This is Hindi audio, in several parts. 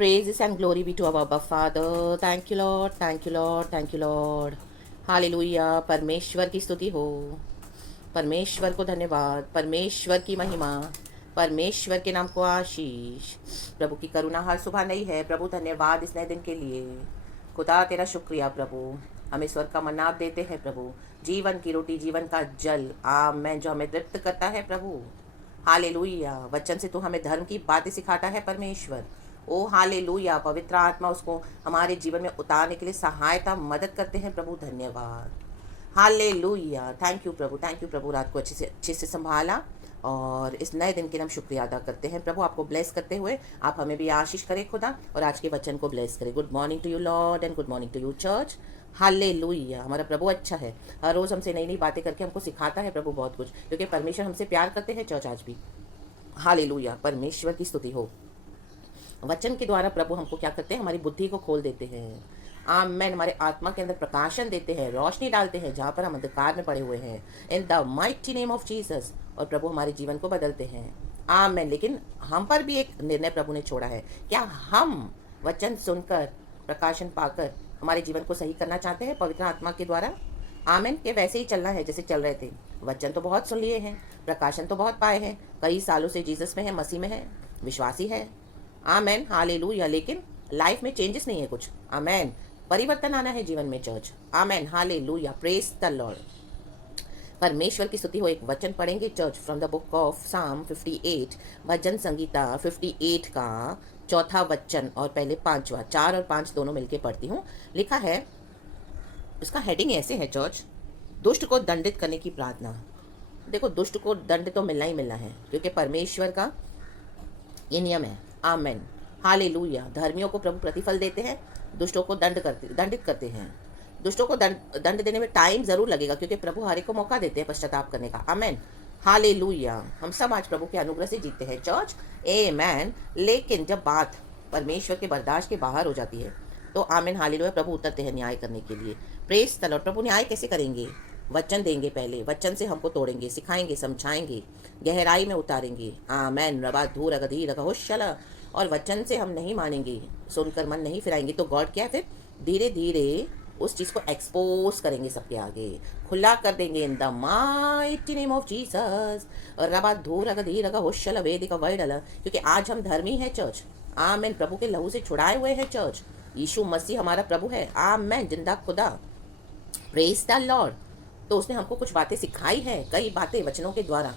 Praises and glory be to our Abba Father. Thank you, Lord. Thank you, Lord. Thank you, Lord. Hallelujah. परमेश्वर की स्तुति हो। परमेश्वर को धन्यवाद। परमेश्वर की महिमा। परमेश्वर के नाम को आशीष। प्रभु की करुणा हर सुबह नई है। प्रभु धन्यवाद इस नए दिन के लिए। खुदा तेरा शुक्रिया प्रभु। हमें स्वर्ग का मन्ना आप देते हैं प्रभु। जीवन की रोटी, जीवन का जल, आमेन, जो हमें तृप्त करता है प्रभु। हालेलुया। वचन से तू हमें धर्म की बातें सिखाता है परमेश्वर। ओ हालेलुया। पवित्र आत्मा उसको हमारे जीवन में उतारने के लिए सहायता मदद करते हैं प्रभु। धन्यवाद। हालेलुया। थैंक यू प्रभु, थैंक यू प्रभु। रात को अच्छे से संभाला और इस नए दिन के लिए हम शुक्रिया अदा करते हैं प्रभु। आपको ब्लेस करते हुए आप हमें भी आशीष करें खुदा, और आज के वचन को ब्लेस करें। Good morning to you lord and good morning to you church. Hallelujah. हमारा प्रभु अच्छा है। हर रोज़ हमसे नई नई बातें करके हमको सिखाता है प्रभु बहुत कुछ, क्योंकि परमेश्वर हमसे प्यार करते हैं चर्च आज भी। हालेलुया। परमेश्वर की स्तुति हो। वचन के द्वारा प्रभु हमको क्या करते हैं, हमारी बुद्धि को खोल देते हैं। आमेन। हमारे आत्मा के अंदर प्रकाशन देते हैं, रोशनी डालते हैं जहाँ पर हम अंधकार में पड़े हुए हैं, इन the mighty name of Jesus. और प्रभु हमारे जीवन को बदलते हैं। आमेन। लेकिन हम पर भी एक निर्णय प्रभु ने छोड़ा है। क्या हम वचन सुनकर, प्रकाशन पाकर हमारे जीवन को सही करना चाहते हैं पवित्र आत्मा के द्वारा? आमेन। के वैसे ही चलना है जैसे चल रहे थे? वचन तो बहुत सुन लिए हैं, प्रकाशन तो बहुत पाए हैं, कई सालों से जीसस में है, मसीह में है, विश्वासी है। आमेन। हालेलुया। लेकिन लाइफ में चेंजेस नहीं है कुछ। आमेन। परिवर्तन आना है जीवन में church. Amen. Hallelujah. Praise the Lord. परमेश्वर की स्तुति हो। एक वचन पढ़ेंगे church from the book of साम 58, भजन संगीता 58 का चौथा वचन और पहले पांचवा। 4 और 5 दोनों मिलके पढ़ती हूँ। लिखा है, इसका हेडिंग ऐसे है चर्च, दुष्ट को दंडित करने की प्रार्थना। देखो, दुष्ट को दंड तो मिलना ही मिलना है, क्योंकि परमेश्वर का ये नियम है। आमेन। हालेलुया। धर्मियों को प्रभु प्रतिफल देते हैं, दुष्टों को दंडित करते हैं। दुष्टों को दंड देने में टाइम जरूर लगेगा, क्योंकि प्रभु हर एक को मौका देते हैं पश्चाताप करने का। आमेन। हालेलुया। हम सब आज प्रभु के अनुग्रह से जीतते हैं चर्च। आमेन। लेकिन जब बात परमेश्वर के बर्दाश्त के बाहर हो जाती है तो आमेन हालेलुया, प्रभु उतरते हैं न्याय करने के लिए। Praise the Lord. प्रभु न्याय कैसे करेंगे? वचन देंगे, पहले वचन से हमको तोड़ेंगे, सिखाएंगे, समझाएंगे, गहराई में उतारेंगे। आमेन। रबा धूर अगधी रघोशल। और वचन से हम नहीं मानेंगे, सुनकर मन नहीं फिराएंगे, तो गॉड क्या है फिर? धीरे धीरे उस चीज़ को एक्सपोज करेंगे, सबके आगे खुला कर देंगे, इन the mighty name of Jesus. रबा धूर अगधी रघोशल वेदिका वैडल। क्योंकि आज हम धर्मी हैं चर्च। आमेन। प्रभु के लहू से छुड़ाए हुए हैं चर्च। यीशु मसीह हमारा प्रभु है। आमेन। जिंदा खुदा। Praise the Lord. तो उसने हमको कुछ बातें सिखाई हैं, कई बातें वचनों के द्वारा,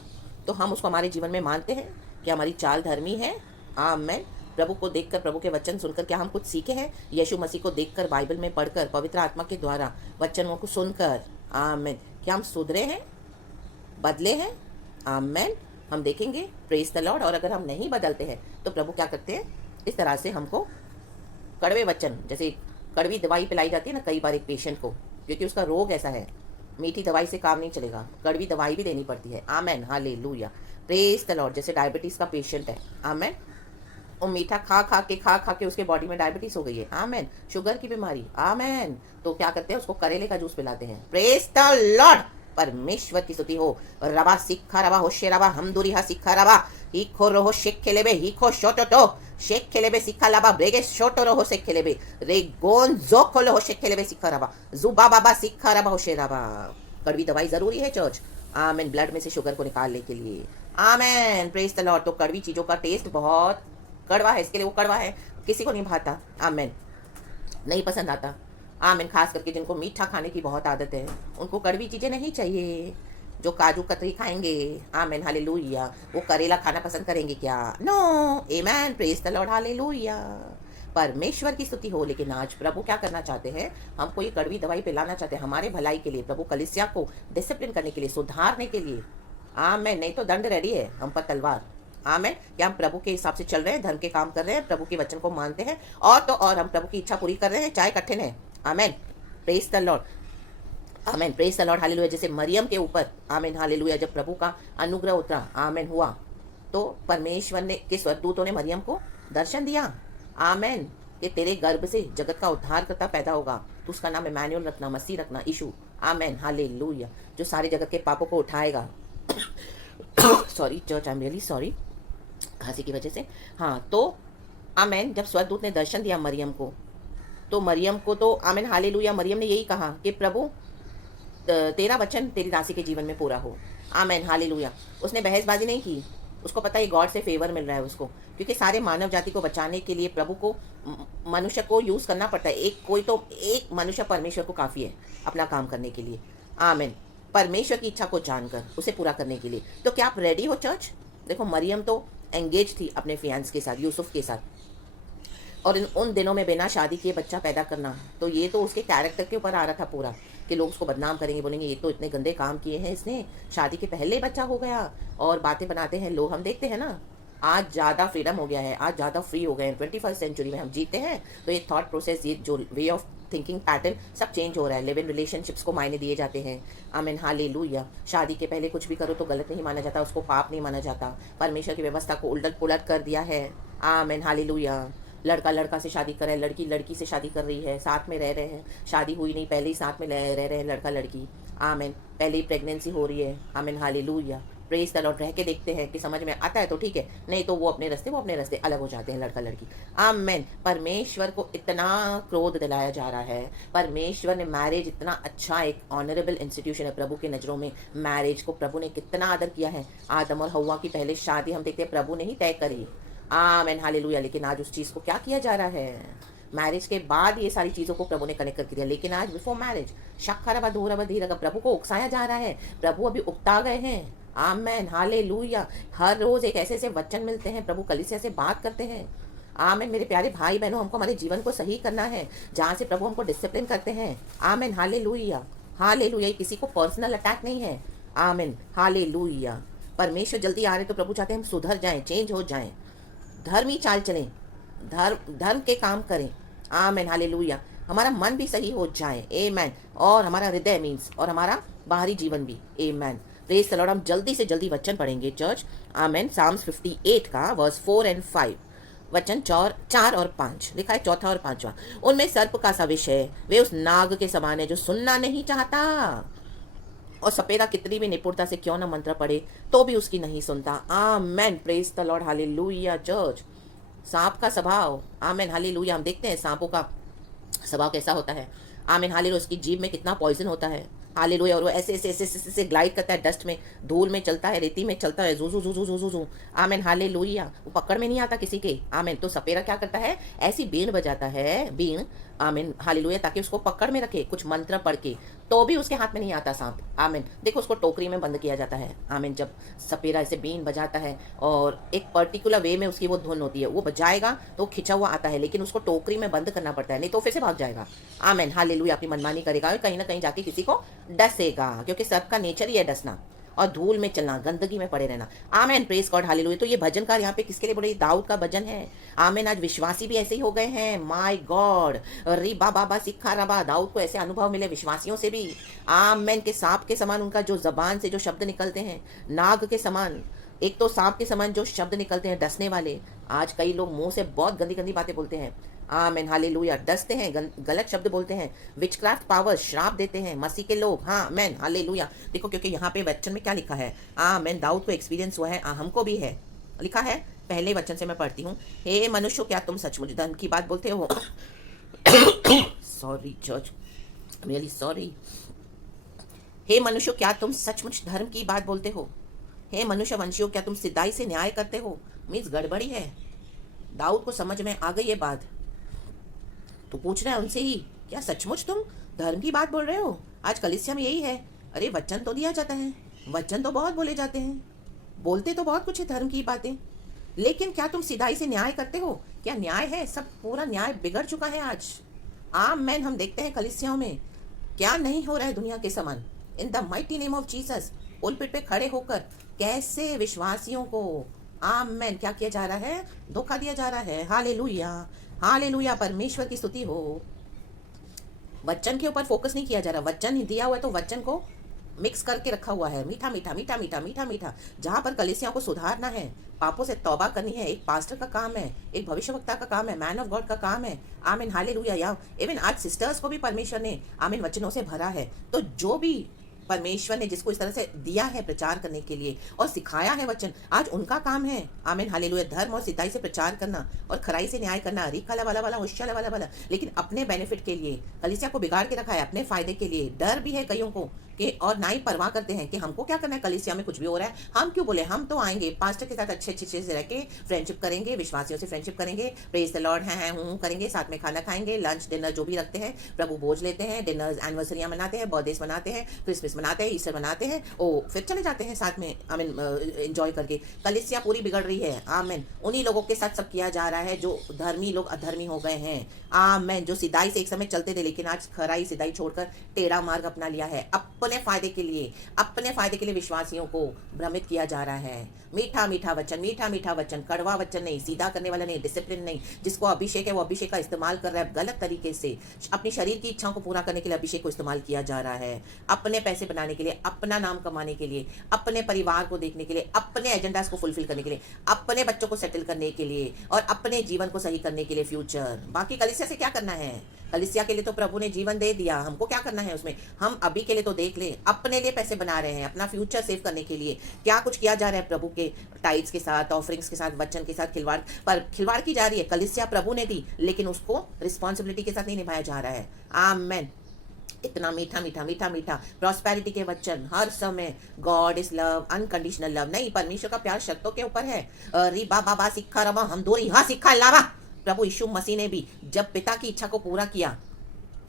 तो हम उसको हमारे जीवन में मानते हैं कि हमारी चाल धर्मी है। आमेन। प्रभु को देखकर, प्रभु के वचन सुनकर क्या हम कुछ सीखे हैं? यीशु मसीह को देखकर, बाइबल में पढ़कर, पवित्र आत्मा के द्वारा वचनों को सुनकर। आमेन। क्या हम सुधरे हैं, बदले हैं? आमेन। हम देखेंगे। Praise the Lord. और अगर हम नहीं बदलते हैं तो प्रभु क्या करते हैं? इस तरह से हमको कड़वे वचन, जैसे कड़वी दवाई पिलाई जाती है ना कई बार एक पेशेंट को, क्योंकि उसका रोग ऐसा है, मीठी दवाई से काम नहीं चलेगा, कड़वी दवाई भी देनी पड़ती है। आमेन। हालेलुया। Praise the Lord. जैसे डायबिटीज़ का पेशेंट है, आमेन, वो मीठा खा खा के उसके बॉडी में डायबिटीज़ हो गई है। आमेन। शुगर की बीमारी। आमेन। तो क्या करते हैं? उसको करेले का जूस पिलाते हैं। Praise the Lord. परमेश्वर की स्तुति हो। रबा सिक्खा रबा होशे रबा हमदुरिहा सिक्खा रबा हिखो रोहो शेख खेलेबे हिखो शोटो तो शेख खेलेबे सिक्खा लाबा ब्रेगे शोटो रोहो शेख खेलेबे रे गोन जो खोलो हो शेख खेलेबे सिक्खा रबा जुबा बाबा सिक्खा रबा होशे रबा। कड़वी दवाई जरूरी है चर्च। आमेन। ब्लड में से शुगर को निकालने के लिए। आमेन। Praise the Lord. तो कड़वी चीज़ों का टेस्ट बहुत कड़वा है, इसके लिए वो कड़वा है, किसी को नहीं भाता। आमेन। नहीं पसंद आता। आमीन। खास करके जिनको मीठा खाने की बहुत आदत है, उनको कड़वी चीज़ें नहीं चाहिए। जो काजू कतरी खाएंगे, आमीन हालेलुया, वो करेला खाना पसंद करेंगे क्या? नो। आमीन। Praise the Lord. हालेलुया। परमेश्वर की स्तुति हो। लेकिन आज प्रभु क्या करना चाहते हैं? हमको ये कड़वी दवाई पिलाना चाहते हैं हमारे भलाई के लिए, प्रभु कलीसिया को डिसिप्लिन करने के लिए, सुधारने के लिए। आमीन। नहीं तो दंड रेडी है हम पर, तलवार। आमेन। क्या हम प्रभु के हिसाब से चल रहे हैं, धर्म के काम कर रहे हैं, प्रभु के वचन को मानते हैं, और तो और हम प्रभु की इच्छा पूरी कर रहे हैं, चाहे कठिन है। Amen. Praise the Lord. Amen. Praise the Lord. Hallelujah. जैसे मरियम के ऊपर, आमेन हालेलुया, जब प्रभु का अनुग्रह उतरा, आमेन, हुआ, तो परमेश्वर ने के स्वर्गदूतों ने मरियम को दर्शन दिया। आमेन। कि तेरे गर्भ से जगत का उद्धारकर्ता पैदा होगा, तो उसका नाम इमैनुअल रखना, मसीह रखना, यीशु। Amen hallelujah. जो सारे जगत के पापों को उठाएगा। Sorry church, I am really sorry, खांसी की वजह से। हाँ, तो आमेन। जब स्वर्गदूत ने दर्शन दिया मरियम को, तो मरियम को तो आमेन हालेलुया, मरियम ने यही कहा कि प्रभु तेरा वचन तेरी दासी के जीवन में पूरा हो। Amen hallelujah. उसने बहसबाजी नहीं की, उसको पता है गॉड से फेवर मिल रहा है उसको, क्योंकि सारे मानव जाति को बचाने के लिए प्रभु को मनुष्य को यूज़ करना पड़ता है। एक मनुष्य परमेश्वर को काफ़ी है अपना काम करने के लिए। आमेन। परमेश्वर की इच्छा को जानकर उसे पूरा करने के लिए। तो क्या आप रेडी हो चर्च? देखो मरियम तो एंगेज थी अपने फियांस के साथ, यूसुफ के साथ, और उन दिनों में बिना शादी किए बच्चा पैदा करना, तो ये तो उसके कैरेक्टर के ऊपर आ रहा था पूरा, कि लोग उसको बदनाम करेंगे, बोलेंगे ये तो इतने गंदे काम किए हैं इसने, शादी के पहले बच्चा हो गया, और बातें बनाते हैं लोग। हम देखते हैं ना, आज ज़्यादा फ्रीडम हो गया है, आज ज़्यादा फ्री हो गए हैं, 21st सेंचुरी में हम जीते हैं, तो ये थॉट प्रोसेस, ये जो वे ऑफ थिंकिंग पैटर्न सब चेंज हो रहा है। लिव इन रिलेशनशिप्स को मायने दिए जाते हैं। आमीन हालेलुया। शादी के पहले कुछ भी करो तो गलत नहीं माना जाता, उसको पाप नहीं माना जाता। परमेश्वर की व्यवस्था को उलट पुलट कर दिया है। आमीन हालेलुया। लड़का लड़का से शादी कर रहा है, लड़की लड़की से शादी कर रही है, साथ में रह रहे हैं, शादी हुई नहीं पहले ही साथ में रह रहे हैं लड़का लड़की। आमीन। पहले ही प्रेगनेंसी हो रही है। आमीन हालेलुया। Praise the Lord. रह के देखते हैं कि समझ में आता है तो ठीक है, नहीं तो वो अपने रास्ते अलग हो जाते हैं लड़का लड़की। आमीन। परमेश्वर को इतना क्रोध दिलाया जा रहा है। परमेश्वर ने मैरिज इतना अच्छा एक ऑनरेबल इंस्टीट्यूशन है प्रभु की नज़रों में। मैरिज को प्रभु ने कितना आदर किया है। आदम और हव्वा की पहले शादी हम देखते हैं प्रभु ने ही तय करी। आमीन हालेलुया। लेकिन आज उस चीज़ को क्या किया जा रहा है? मैरिज के बाद ये सारी चीज़ों को प्रभु ने कनेक्ट कर दिया, लेकिन आज बिफोर मैरिज शक्खरबा धूरबा धीरगा प्रभु को उकसाया जा रहा है। प्रभु अभी उकता गए हैं। आमीन हालेलुया। हर रोज एक ऐसे ऐसे वचन मिलते हैं, प्रभु कलीसिया से बात करते हैं। आमीन। मेरे प्यारे भाई बहनों, हमको हमारे जीवन को सही करना है, जहाँ से प्रभु हमको डिसिप्लिन करते हैं। आमीन हालेलुया। हालेलुया। किसी को पर्सनल अटैक नहीं है। आमीन हालेलुया। परमेश्वर जल्दी आ रहे तो प्रभु चाहते हैं हम सुधर जाएं, चेंज हो जाएं, धर्मी चाल चलें, धर्म के काम करें। आमीन हालेलुया। हमारा मन भी सही हो जाए। आमीन। और हमारा हृदय मीन्स और हमारा बाहरी जीवन भी। आमीन। Praise the Lord. हम जल्दी से जल्दी वचन पढ़ेंगे चर्च। आमीन। साम्स 58 का वर्स 4 और 5 वचन 4 और 5 लिखा है, चौथा और पांचवा। उनमें सर्प का सा विषय, वे उस नाग के समान है जो सुनना नहीं चाहता, और सपेरा कितनी भी निपुणता से क्यों न मंत्र पढ़े तो भी उसकी नहीं सुनता। Amen. Praise the Lord hallelujah. Church, सांप का स्वभाव। Amen hallelujah. हम देखते हैं सांपों का स्वभाव कैसा होता है। आमीन हालेलुया। उसकी जीभ में कितना पॉइजन होता है। हालेलुया। और वो ऐसे ऐसे ऐसे ऐसे ऐसे ग्लाइड करता है, डस्ट में, धूल में चलता है, रेती में चलता है, जू जू जू जू जू जू जू। आमीन हालेलुया। वो पकड़ में नहीं आता किसी के। आमीन। तो सपेरा क्या करता है? ऐसी बीन बजाता है, बीन। आमीन हालेलुया। ताकि उसको पकड़ में रखे, कुछ मंत्र पढ़ के, तो भी उसके हाथ में नहीं आता सांप। आमीन। देखो उसको टोकरी में बंद किया जाता है। आमीन। जब सपेरा ऐसे बीन बजाता है और एक पर्टिकुलर वे में उसकी वो धुन होती है, वो बजाएगा तो वो खिंचा हुआ आता है, लेकिन उसको टोकरी में बंद करना पड़ता है, नहीं तो फिर से भाग जाएगा। आमीन हालेलुया। अपनी मनमानी करेगा और कहीं ना कहीं जाके किसी को डसेगा, क्योंकि सर्प का नेचर ही है डसना और धूल में चलना, गंदगी में पड़े रहना। आमेन। Praise God hallelujah. तो ये भजनकार यहाँ पे किसके लिए बोले? दाऊद का भजन है। आमेन। आज विश्वासी भी ऐसे ही हो गए हैं। My God. री बाबा सिखा रबा। दाऊद को ऐसे अनुभव मिले विश्वासियों से भी। आमेन। के सांप के समान उनका जो जबान से जो शब्द निकलते हैं, नाग के समान, एक तो सांप के समान जो शब्द निकलते हैं डसने वाले। आज कई लोग मुंह से बहुत गंदी गंदी बातें बोलते हैं। आमीन हालेलुया। डसते हैं, गलत शब्द बोलते हैं, विचक्राफ्ट पावर, श्राप देते हैं मसीह के लोग। हाँ आमीन हालेलुया। देखो क्योंकि यहाँ पे वचन में क्या लिखा है। आमीन। दाऊद को एक्सपीरियंस हुआ है, हमको भी है। लिखा है, पहले वचन से मैं पढ़ती हूँ। हे मनुष्य, क्या तुम सचमुच धर्म की बात बोलते हो? Sorry church, really sorry. हे मनुष्य, क्या तुम सचमुच धर्म की बात बोलते हो? हे मनुष्य वंशियों, क्या तुम सिद्धाई से न्याय करते हो? मीन्स गड़बड़ी है। दाऊद को समझ में आ गई ये बात, तो पूछ रहा है उनसे ही, क्या सचमुच तुम धर्म की बात बोल रहे हो? आज कलीसिया में यही है। अरे वचन तो दिया जाता है, वचन तो बहुत बोले जाते हैं, बोलते तो बहुत कुछ है धर्म की बातें, लेकिन क्या तुम सिधाई से न्याय करते हो? क्या न्याय है? सब पूरा न्याय बिगड़ चुका है आज। आमीन। हम देखते हैं कलीसियाओं में क्या नहीं हो रहा है दुनिया के समान। इन the mighty name of Jesus pulpit पे खड़े होकर कैसे विश्वासियों को आमीन क्या किया जा रहा है? धोखा दिया जा रहा है। Hallelujah hallelujah. परमेश्वर की स्तुति हो। वचन के ऊपर फोकस नहीं किया जा रहा। वचन ही दिया हुआ है तो वचन को मिक्स करके रखा हुआ है, मीठा मीठा मीठा मीठा मीठा मीठा। जहाँ पर कलीसियाओं को सुधारना है, पापों से तौबा करनी है, एक पास्टर का काम है, एक भविष्यवक्ता का काम है, मैन ऑफ गॉड का काम है। आमीन हालेलुया। या इवन आज सिस्टर्स को भी परमेश्वर ने आमीन वचनों से भरा है। तो जो भी परमेश्वर ने जिसको इस तरह से दिया है प्रचार करने के लिए और सिखाया है वचन, आज उनका काम है आमीन हालेलुया धर्म और सिद्धाई से प्रचार करना और खराई से न्याय करना, रिकाला वाला वाला होशियाला वाला वाला, लेकिन अपने बेनिफिट के लिए कलीसिया को बिगाड़ के रखा है, अपने फायदे के लिए। डर भी है कईयों को कि और ना ही परवाह करते हैं कि हमको क्या करना है, कलीसिया में कुछ भी हो रहा है हम क्यों बोले, हम तो आएंगे पास्टर के साथ अच्छे अच्छे से रह के फ्रेंडशिप करेंगे, विश्वासियों से फ्रेंडशिप करेंगे, प्रेज द लॉर्ड हैं हूँ करेंगे, साथ में खाना खाएंगे, लंच डिनर जो भी रखते हैं, प्रभु भोज लेते हैं, डिनर एनिवर्सरियाँ मनाते हैं, बर्थडेज मनाते हैं, क्रिसमस मनाते हैं, ईस्टर मनाते हैं, ओ फिर चले जाते हैं साथ में आमीन एंजॉय करके। कलीसिया पूरी बिगड़ रही है आमीन, उन्हीं लोगों के साथ सब किया जा रहा है जो धर्मी लोग अधर्मी हो गए हैं आमीन, जो सिदाई से एक समय चलते थे लेकिन आज खराई सिदाई छोड़कर टेढ़ा मार्ग अपना लिया है अपने फायदे के लिए, अपने फायदे के लिए विश्वासियों को भ्रमित किया जा रहा है। मीठा मीठा वचन, मीठा मीठा वचन, कड़वा वचन नहीं, सीधा करने वाला नहीं, डिसिप्लिन नहीं, जिसको अभिषेक है वो अभिषेक का इस्तेमाल कर रहा है गलत तरीके से, अपनी शरीर की इच्छाओं को पूरा करने के लिए अभिषेक को इस्तेमाल किया जा रहा है, अपने पैसे बनाने के लिए, अपना नाम कमाने के लिए, अपने परिवार को देखने के लिए, अपने एजेंडास को फुलफिल करने के लिए, अपने बच्चों को सेटल करने के लिए और अपने जीवन को सही करने के लिए फ्यूचर। बाकी कलीसिया से क्या करना है, कलीसिया के लिए तो प्रभु ने जीवन दे दिया, हमको क्या करना है उसमें, हम अभी के लिए तो देख ले, अपने लिए पैसे बना रहे हैं, अपना फ्यूचर सेव करने के लिए क्या कुछ किया जा रहा है प्रभु के टाइट्स के साथ, ऑफरिंग्स के साथ, वचन के साथ खिलवाड़ पर खिलवाड़ की जा रही है। कलीसिया प्रभु ने दी लेकिन उसको रिस्पॉन्सिबिलिटी के साथ नहीं निभाया जा रहा है। आमेन। इतना मीठा मीठा मीठा मीठा प्रॉस्पेरिटी के वचन हर समय, God is love, unconditional love नहीं, परमेश्वर का प्यार शर्तों के ऊपर है। रिबा बाबा सिक्खा रमा हम दो रिहा सिक्खा लावा। प्रभु यीशु मसीह ने भी जब पिता की इच्छा को पूरा किया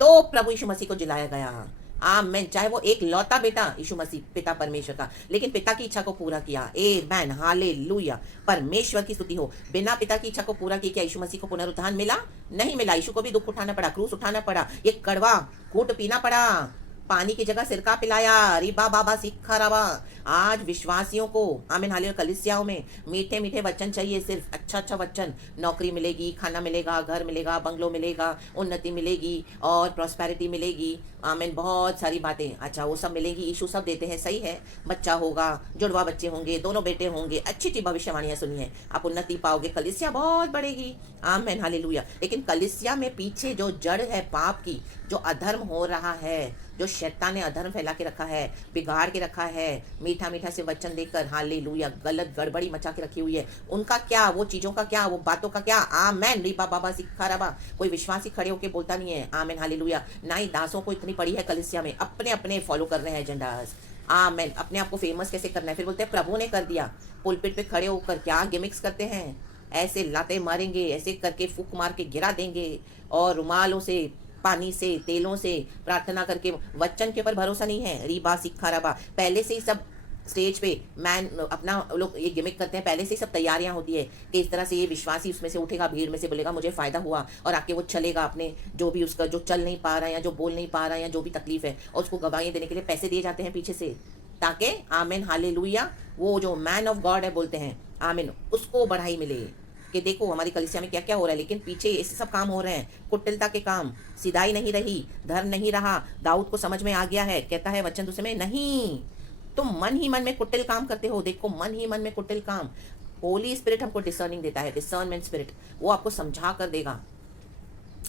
तो प्रभु यीशु मसीह को जिलाया गया। आमेन। चाहे वो एक लौता बेटा यीशु मसीह पिता परमेश्वर का, लेकिन पिता की इच्छा को पूरा किया। आमेन, हालेलुया, परमेश्वर की स्तुति हो। बिना पिता की इच्छा को पूरा किए क्या यीशु मसीह को पुनरुत्थान मिला? नहीं मिला। यीशु को भी दुख उठाना पड़ा, क्रूस उठाना पड़ा, ये कड़वा घूंट पीना पड़ा, पानी की जगह सिरका पिलाया। रिबा बाबा सिक्खा रबा। आज विश्वासियों को आमीन हालेलुया कलीसियाओं में मीठे मीठे वचन चाहिए, सिर्फ अच्छा अच्छा वचन। नौकरी मिलेगी, खाना मिलेगा, घर मिलेगा, बंगलो मिलेगा, उन्नति मिलेगी और प्रॉस्पेरिटी मिलेगी। आमीन, बहुत सारी बातें अच्छा वो सब मिलेगी, यीशु सब देते हैं, सही है। बच्चा होगा, जुड़वा बच्चे होंगे, दोनों बेटे होंगे, अच्छी अच्छी भविष्यवाणियां सुनिए, आप उन्नति पाओगे, कलीसिया बहुत बढ़ेगी। आमीन हालेलुया। लेकिन कलीसिया में पीछे जो जड़ है पाप की, जो अधर्म हो रहा है, जो शैतान ने अधर्म फैला के रखा है, बिगाड़ के रखा है, मीठा मीठा से वचन देकर हालेलुया गलत गड़बड़ी मचा के रखी हुई है, उनका क्या, वो चीजों का क्या, वो बातों का क्या? आमेन। रिबा बाबा सिक्खा रबा। कोई विश्वासी खड़े होके बोलता नहीं है आमेन हालेलुया। ना ही दासों को इतनी पड़ी है कलीसिया में, अपने अपने फॉलो कर रहे हैं एजेंडास। आमेन। अपने आप को फेमस कैसे करना है, फिर बोलते हैं प्रभु ने कर दिया। पुलपिट पे खड़े होकर क्या गिमिक्स करते हैं, ऐसे लाते मारेंगे, ऐसे करके फूक मार के गिरा देंगे और रुमालों से, पानी से, तेलों से प्रार्थना करके, वचन के ऊपर भरोसा नहीं है। रीबा सिक्खा रबा। पहले से ही सब स्टेज पे मैन अपना लोग ये गिमिक करते हैं, पहले से ही सब तैयारियां होती है कि इस तरह से ये विश्वासी उसमें से उठेगा, भीड़ में से बोलेगा मुझे फायदा हुआ, और आके वो चलेगा अपने जो भी उसका जो चल नहीं पा रहा है या जो बोल नहीं पा रहा है या जो भी तकलीफ है, और उसको गवाहियां देने के लिए पैसे दिए जाते हैं पीछे से, ताकि आमीन हालेलुया वो जो मैन ऑफ गॉड है बोलते हैं आमीन, उसको बढ़ाई मिले कि देखो हमारी कलीसिया में क्या क्या हो रहा है। लेकिन पीछे ऐसे सब काम हो रहे हैं, कुटिलता के काम, सिदाई नहीं रही, धर्म नहीं रहा। दाऊद को समझ में आ गया है, कहता है वचन दूसरे में, नहीं तुम मन ही मन में कुटिल काम करते हो। देखो मन ही मन में कुटिल काम, होली स्पिरिट हमको डिसर्निंग देता है, डिसर्नमेंट स्पिरिट, वो आपको समझा कर देगा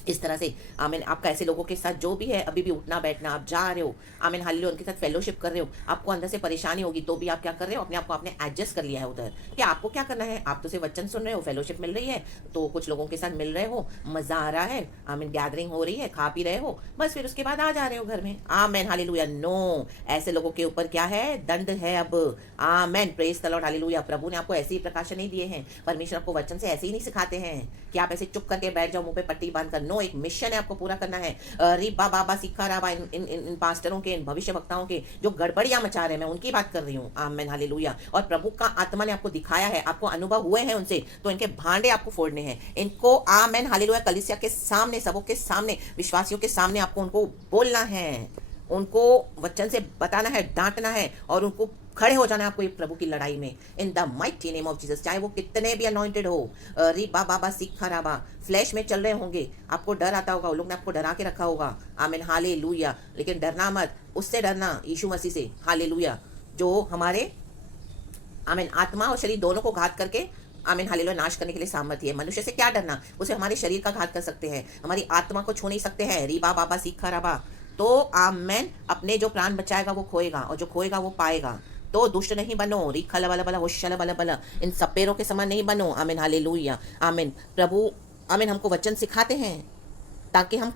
इस तरह से। आमीन। आपका ऐसे लोगों के साथ जो भी है, अभी भी उठना बैठना, आप जा रहे हो आमीन हालेलुया, उनके साथ फेलोशिप कर रहे हो, आपको अंदर से परेशानी होगी तो भी आप क्या कर रहे हो, अपने आप को आपने एडजस्ट कर लिया है उधर कि आपको क्या करना है। आप तो सिर्फ वचन सुन रहे हो, फेलोशिप मिल रही है तो कुछ लोगों के साथ मिल रहे हो, मजा आ रहा है, आमीन गैदरिंग हो रही है, खा पी रहे हो, बस फिर उसके बाद आ जा रहे हो घर में। आमीन हालेलुया। नो, ऐसे लोगों के ऊपर क्या है, दंड है अब। आमीन, प्रेज द लॉर्ड हालेलुया। प्रभु ने आपको ऐसे ही प्रकाशन नहीं दिए हैं, परमेश्वर आपको वचन से ऐसे ही नहीं सिखाते हैं कि आप ऐसे चुप करके बैठ जाओ मुंह पे पट्टी बांध कर। नो, एक मिशन है आपको पूरा करना है। रिबा बाबा सिक्खा रबा। इन पास्टरों के, इन भविष्य वक्ताओं के जो गड़बड़ियां मचा रहे हैं, मैं उनकी बात कर रही हूँ। आमीन हालेलुया। और प्रभु का आत्मा ने आपको दिखाया है, आपको अनुभव हुए हैं उनसे, तो इनके भांडे आपको फोड़ने हैं। इनको आमीन हालेलुया कलीसिया के सामने, सबों के सामने, विश्वासियों के सामने आपको उनको बोलना है, उनको वचन से बताना है, डांटना है और उनको खड़े हो जाना है आपको प्रभु की लड़ाई में, इन the mighty name of Jesus. चाहे वो कितने भी अनॉइंटेड हो, रिबा बाबा सिक्खा रबा, फ्लैश में चल रहे होंगे, आपको डर आता होगा, उन लोग ने आपको डरा के रखा होगा। आमीन हालेलुया। लेकिन डरना मत, उससे डरना यीशु मसीह से। हालेलुया। जो हमारे आमीन आत्मा और शरीर दोनों को घात करके आमीन हालेलुया नाश करने के लिए सामर्थ्य है। मनुष्य से क्या डरना, उसे हमारे शरीर का घात कर सकते हैं, हमारी आत्मा को छू नहीं सकते हैं। रिबा बाबा सिक्खा रबा। तो आमेन, अपने जो प्राण बचाएगा वो खोएगा और जो खोएगा वो पाएगा। तो दुष्ट नहीं बनो, रीखा लबा लबा होशा लबा लबा, इन सपेरों के समान नहीं बनो। आमीन, हालेलुया, आमीन। प्रभु आमीन हमको वचन सिखाते हैं ताकि हम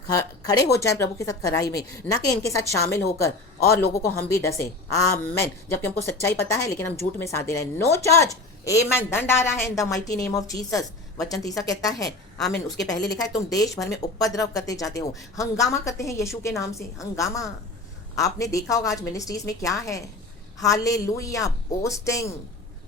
खड़े हो जाएं प्रभु के साथ खराई में, ना कि इनके साथ शामिल होकर और लोगों को हम भी डसे। आमेन, जबकि हमको सच्चाई पता है लेकिन हम झूठ में साथ दे रहे हैं। नो चर्च, आमेन, दंड आ रहा है इन the mighty name of Jesus. वचन तीसरा कहता है आमीन, उसके पहले लिखा है तुम देश भर में उपद्रव करते जाते हो, हंगामा करते हैं यीशु के नाम से। हंगामा आपने देखा होगा आज मिनिस्ट्रीज में क्या है। हालेलुया, बोस्टिंग,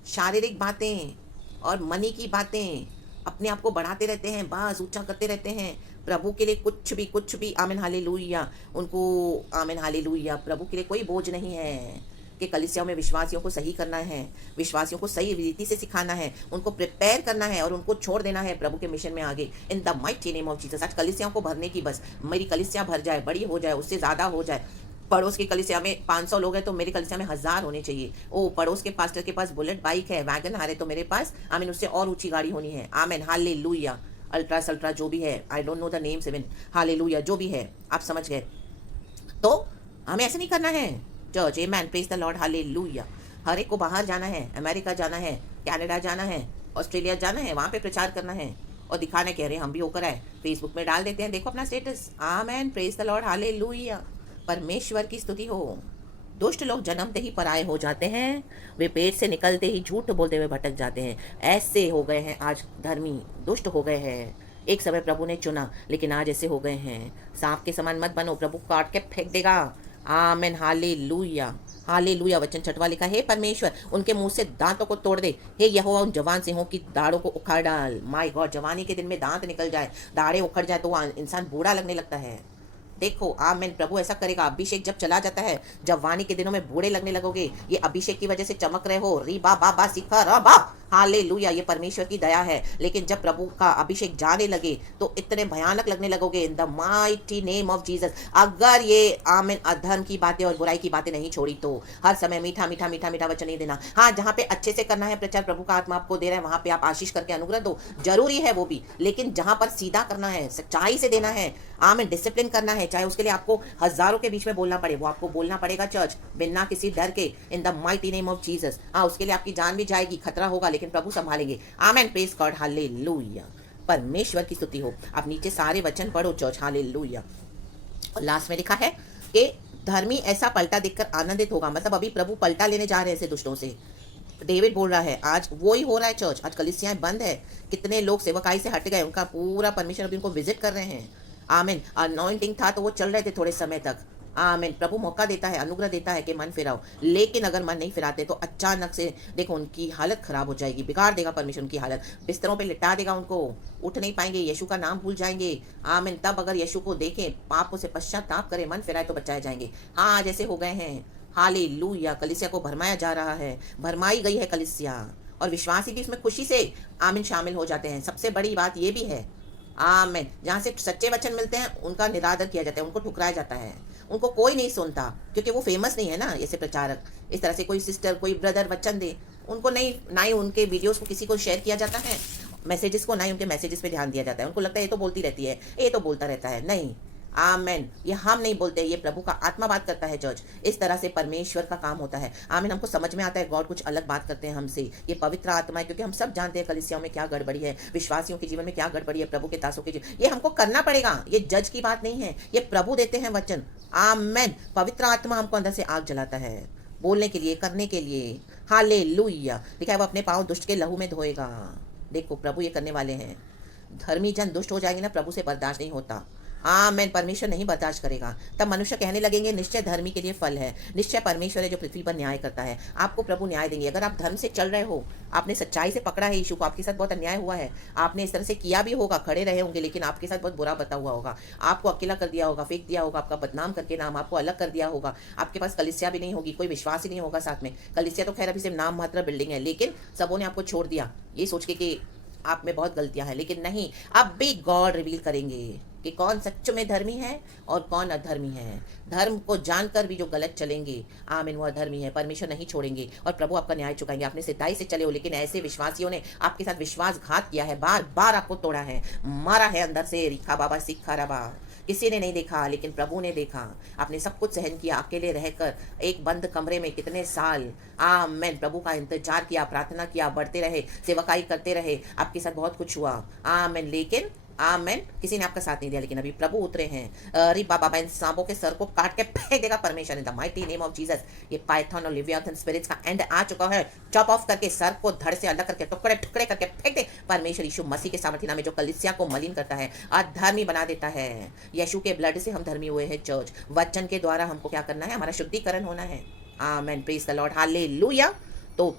शारीरिक बातें और मनी की बातें, अपने आप को बढ़ाते रहते हैं, बाज ऊंचा करते रहते हैं प्रभु के लिए। कुछ भी आमीन हालेलुया, उनको आमीन हालेलुया, प्रभु के लिए कोई बोझ नहीं है कि कलीसियाओं में विश्वासियों को सही करना है, विश्वासियों को सही रीति से सिखाना है, उनको प्रिपेयर करना है और उनको छोड़ देना है प्रभु के मिशन में आगे इन the mighty name of Jesus. आज कलीसियाओं को भरने की, बस मेरी कलीसिया भर जाए, बड़ी हो जाए, उससे ज़्यादा हो जाए। पड़ोस की कलीसिया में 500 लोग हैं तो मेरी कलीसिया में 1000 होने चाहिए। ओ, पड़ोस के पास्टर के पास बुलेट बाइक है, वैगन हार है, तो मेरे पास आमीन उससे और ऊंची गाड़ी होनी है। आमीन हालेलुया, अल्ट्रा सल्ट्रा जो भी है, I don't know the names even, hallelujah, जो भी है आप समझ गए। तो हमें ऐसे नहीं करना है church. Amen, praise the Lord, hallelujah. हर एक को बाहर जाना है, अमेरिका जाना है, कनाडा जाना है, ऑस्ट्रेलिया जाना है, वहाँ पे प्रचार करना है और दिखाना कह रहे हैं हम भी होकर आए, फेसबुक में डाल देते हैं, देखो अपना status. Amen, praise the Lord, hallelujah, परमेश्वर की स्तुति हो। दुष्ट लोग जन्मते ही पराये हो जाते हैं, वे पेट से निकलते ही झूठ बोलते हुए भटक जाते हैं। ऐसे हो गए हैं आज धर्मी, दुष्ट हो गए हैं। एक समय प्रभु ने चुना लेकिन आज ऐसे हो गए हैं। सांप के समान मत बनो, प्रभु काट के फेंक देगा। आमेन, हालेलुया, हालेलुया। वचन 6वां लिखा है, परमेश्वर उनके मुंह से दांतों को तोड़ दे, हे यहोवा उन जवान सिंहों की दाढ़ों को उखाड़ डाल। माय गॉड, जवानी के दिन में दांत निकल जाए, दाढ़ें उखड़ जाए तो इंसान बूढ़ा लगने लगता है। देखो आमीन, प्रभु ऐसा करेगा। अभिषेक जब चला जाता है, जब वाणी के दिनों में बूढ़े लगने लगोगे, ये अभिषेक की वजह से चमक रहे हो, री बा बा बा सिखा रा बा, हालेलुया, ये परमेश्वर की दया है। लेकिन जब प्रभु का अभिषेक जाने लगे तो इतने भयानक लगने लगोगे इन the mighty name of Jesus. अगर ये आमीन अधर्म की बातें और बुराई की बातें नहीं छोड़ी तो हर समय मीठा मीठा मीठा मीठा वचन नहीं देना। हाँ, जहाँ पे अच्छे से करना है प्रचार, प्रभु का आत्मा आपको दे रहा है, वहाँ पे आप आशीष करके अनुग्रह दो, जरूरी है वो भी। लेकिन जहाँ पर सीधा करना है, सच्चाई से देना है, आमीन डिसिप्लिन करना है, चाहे उसके लिए आपको हजारों के बीच में बोलना पड़े, वो आपको बोलना पड़ेगा चर्च, बिना किसी डर के इन the mighty name of Jesus. हाँ, उसके लिए आपकी जान भी जाएगी, खतरा होगा, लेकिन प्रभु संभालेंगे। आमेन, प्रेज गॉड, हालेलुया, परमेश्वर की स्तुति हो। आप नीचे सारे वचन पढ़ो चर्च, हालेलुया। और लास्ट में लिखा है कि धर्मी ऐसा पलटा देखकर आनंदित होगा। मतलब अभी प्रभु पलटा लेने जा रहे हैं ऐसे दुष्टों से। डेविड बोल रहा है आज वो ही हो रहा है चर्च। आज कलीसियाएं बंद है, कितने लोग सेवकाई से हट गए, उनका पूरा परमेश्वर अभी उनको विजिट कर रहे हैं। आमीन, अनॉइंटिंग था तो वो चल रहे थे थोड़े समय तक। आमीन, प्रभु मौका देता है, अनुग्रह देता है कि मन फिराओ, लेकिन अगर मन नहीं फिराते तो अचानक से देखो उनकी हालत खराब हो जाएगी, बिगाड़ देगा परमेश्वर उनकी हालत, बिस्तरों पे लिटा देगा उनको, उठ नहीं पाएंगे, यीशु का नाम भूल जाएंगे। आमीन, तब अगर यीशु को देखें, पापों से पश्चाताप करें, मन फिराए तो बचाए जाएंगे। हाँ, जैसे हो गए हैं। हालेलुया, कलीसिया को भरमाया जा रहा है, भरमाई गई है कलीसिया, और विश्वासी भी इसमें खुशी से आमीन शामिल हो जाते हैं। सबसे बड़ी बात ये भी है, आमीन, जहाँ से सच्चे वचन मिलते हैं उनका निरादर किया जाता है, उनको ठुकराया जाता है, उनको कोई नहीं सुनता क्योंकि वो फेमस नहीं है ना। ऐसे प्रचारक इस तरह से कोई सिस्टर कोई ब्रदर वचन दे, उनको नहीं, ना ही उनके वीडियोस को किसी को शेयर किया जाता है, मैसेजेस को ना ही उनके मैसेजेस पे ध्यान दिया जाता है। उनको लगता है ये तो बोलती रहती है, ये तो बोलता रहता है। नहीं, आमेन, ये हम नहीं बोलते, ये प्रभु का आत्मा बात करता है चर्च। इस तरह से परमेश्वर का काम होता है। आमीन, हमको समझ में आता है गॉड कुछ अलग बात करते हैं हमसे, ये पवित्र आत्मा है, क्योंकि हम सब जानते हैं कलीसियाओं में क्या गड़बड़ी है, विश्वासियों के जीवन में क्या गड़बड़ी है, प्रभु के दासों के जीवन, ये हमको करना पड़ेगा। ये जज की बात नहीं है, ये प्रभु देते हैं वचन। आमेन, पवित्र आत्मा हमको अंदर से आग जलाता है बोलने के लिए, करने के लिए। हालेलुया, लिखा है वो अपने पाँव दुष्ट के लहू में धोएगा। देखो प्रभु ये करने वाले हैं। धर्मी जन दुष्ट हो जाएंगे ना, प्रभु से बर्दाश्त नहीं होता। आमेन, परमेश्वर नहीं बर्दाश्त करेगा। तब मनुष्य कहने लगेंगे निश्चय धर्मी के लिए फल है, निश्चय परमेश्वर है जो पृथ्वी पर न्याय करता है। आपको प्रभु न्याय देंगे। अगर आप धर्म से चल रहे हो, आपने सच्चाई से पकड़ा है यीशु को, आपके साथ बहुत अन्याय हुआ है, आपने इस तरह से किया भी होगा, खड़े रहे होंगे, लेकिन आपके साथ बहुत बुरा बता हुआ होगा, आपको अकेला कर दिया होगा, फेंक दिया होगा, आपका बदनाम करके नाम आपको अलग कर दिया होगा, आपके पास कलीसिया भी नहीं होगी, कोई विश्वास ही नहीं होगा साथ में। कलीसिया तो खैर अभी सिर्फ नाम मात्र बिल्डिंग है, लेकिन सबों ने आपको छोड़ दिया ये सोच के कि आप में बहुत गलतियां हैं। लेकिन नहीं, अब भी गॉड रिवील करेंगे कि कौन सच में धर्मी है और कौन अधर्मी है। धर्म को जानकर भी जो गलत चलेंगे, आमीन, वो अधर्मी है, परमेश्वर नहीं छोड़ेंगे और प्रभु आपका न्याय चुकाएंगे। आपने सिद्धाई से चले हो, लेकिन ऐसे विश्वासियों ने आपके साथ विश्वासघात किया है, बार बार आपको तोड़ा है, मारा है अंदर से, रिखा बाबा सिखा रबा, किसी ने नहीं देखा, लेकिन प्रभु ने देखा। आपने सब कुछ सहन किया, अकेले रहकर एक बंद कमरे में कितने साल। आमेन। प्रभु का इंतजार किया, प्रार्थना किया, बढ़ते रहे, सेवकाई करते रहे, आपके साथ बहुत कुछ हुआ। आमेन। लेकिन आमेन, किसी ने आपका साथ नहीं दिया, लेकिन अभी प्रभु उतरे हैं। अरे बाबा, इन सांपों के सर को काट के फेंक देगा परमेश्वर इन the mighty name of Jesus. ये पाइथन और लिवियाथन स्पिरिट्स का एंड आ चुका है। चॉप ऑफ करके सर को धड़ से अलग करके टुकड़े टुकड़े करके फेंक दे परमेश्वर यीशु मसीह के सामर्थ्य नाम में, जो कलीसिया को मलिन करता है, अधर्मी बना देता है। यीशु के ब्लड से हम धर्मी हुए हैं चर्च। वचन के द्वारा हमको क्या करना है? हमारा शुद्धिकरण होना है। Amen. Praise the Lord. Hallelujah. तो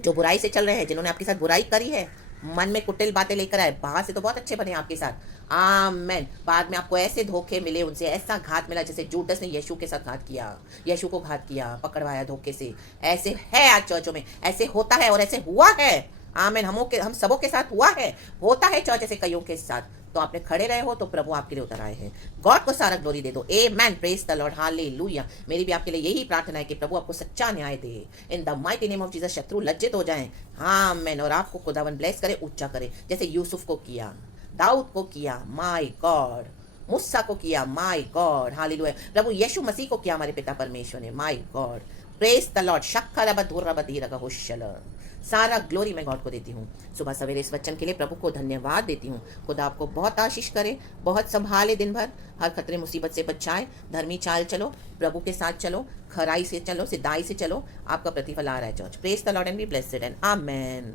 जो बुराई से चल रहे हैं, जिन्होंने आपके साथ बुराई करी है, मन में कुटिल बातें लेकर आए, बाहर से तो बहुत अच्छे बने आपके साथ। आमेन। बाद में आपको ऐसे धोखे मिले, उनसे ऐसा घात मिला जैसे जूडस ने यीशु के साथ घात किया, यीशु को घात किया, पकड़वाया धोखे से। ऐसे है आज चर्चों में, ऐसे होता है और ऐसे हुआ है। आमेन। हम सबों के साथ हुआ है, होता है चर्च ऐसे कईयों के साथ। तो आपने खड़े रहे हो तो प्रभु आपके लिए उतर आए हैं। गॉड को सारा ग्लोरी दे दो। Amen. Praise the Lord. Hallelujah. मेरी भी आपके लिए यही प्रार्थना है कि प्रभु आपको सच्चा न्याय दे in the mighty name of Jesus. शत्रु लज्जित हो जाएं। आमेन। और आपको खुदावन ब्लेस करे, ऊंचा करे, जैसे यूसुफ को किया, दाऊद को किया, माय गॉड, मूसा को किया, माय गॉड। हालेलुया। प्रभु यीशु मसीह को किया हमारे पिता परमेश्वर ने, my God. Praise the Lord. सारा ग्लोरी मैं गॉड को देती हूँ। सुबह सवेरे इस वचन के लिए प्रभु को धन्यवाद देती हूँ। खुदा आपको बहुत आशीष करे, बहुत संभाले दिन भर, हर खतरे मुसीबत से बचाए। धर्मी चाल चलो, प्रभु के साथ चलो, खराई से चलो, सिद्धाई से चलो, आपका प्रतिफल आ रहा है church. Praise the Lord and be blessed and amen.